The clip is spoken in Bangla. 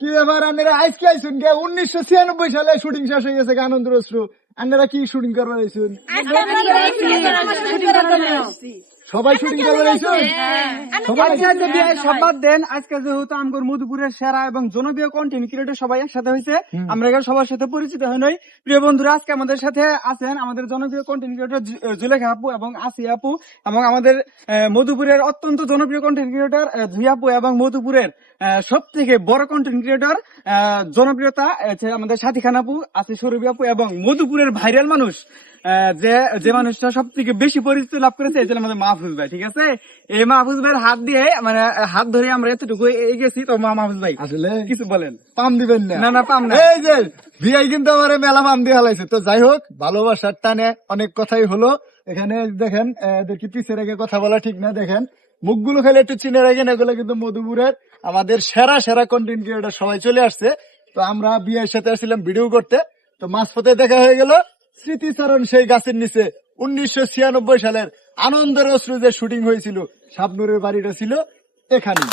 কি ব্যাপার আপনারা আজকে আইসুন কে 1996 সালে শুটিং শেষ হয়ে গেছে আনন্দের অশ্রু, আপনারা কি শুটিং করবার আইসুন? সবাই শুটিং করবার আইসুন? সবাই সবাই দেন আজকে যেহেতু আমগর মধুপুরের সেরা এবং জনপ্রিয় কন্টেন্ট ক্রিয়েটর সবাই একসাথে হয়েছে, আমরা এখানে সবার সাথে পরিচিত হই নাই। প্রিয় বন্ধুরা, আজকে আমাদের সাথে আছেন আমাদের জনপ্রিয় কন্টেন্ট ক্রিয়েটর জুলেখা আপু এবং আসিয়া আপু, এবং আমাদের মধুপুরের অত্যন্ত জনপ্রিয় কন্টেন্ট ক্রিয়েটর জুই আপু, এবং মধুপুরের সব থেকে বড় কন্টেন্ট ক্রিয়েটর জনপ্রিয়তা আমাদের সাথী খান আপু, আছে সৌরভী আপু, এবং মধুপুরের ভাইরাল মানুষ যে মানুষটা সব থেকে বেশি পরিচিতি লাভ করেছে আমাদের মাহফুজ ভাই। ঠিক আছে, এই মাহফুজ ভাইয়ের হাত দিয়ে মানে হাত ধরে আমরা এতটুকু এগিয়েছি। তো মাহফুজ ভাই আসলে কিছু বলেন। পাম দিবেন না? না পাম না। এই যে ভিআই কিন্তু আমার মেলা পাম দিয়ে হালাইছে। তো যাই হোক, ভালোবাসার টানে অনেক কথাই হলো। এখানে দেখেন এদেরকে পিছিয়ে রেখে কথা বলা ঠিক না। দেখেন মুখগুলো খেলে একটু চিনে রাখেন, এগুলো কিন্তু মধুপুরের আমাদের সেরা সেরা কন্টেন্ট ক্রিয়েটর সবাই চলে আসছে। তো আমরা বিয়ের সাথে আসছিলাম ভিডিও করতে, তো মাঝপথে দেখা হয়ে গেল স্মৃতিচারণ সেই গাছের নিচে 1996 সালের আনন্দের অশ্রু যে শুটিং হয়েছিল, শাবনুরের বাড়িটা ছিল এখানে।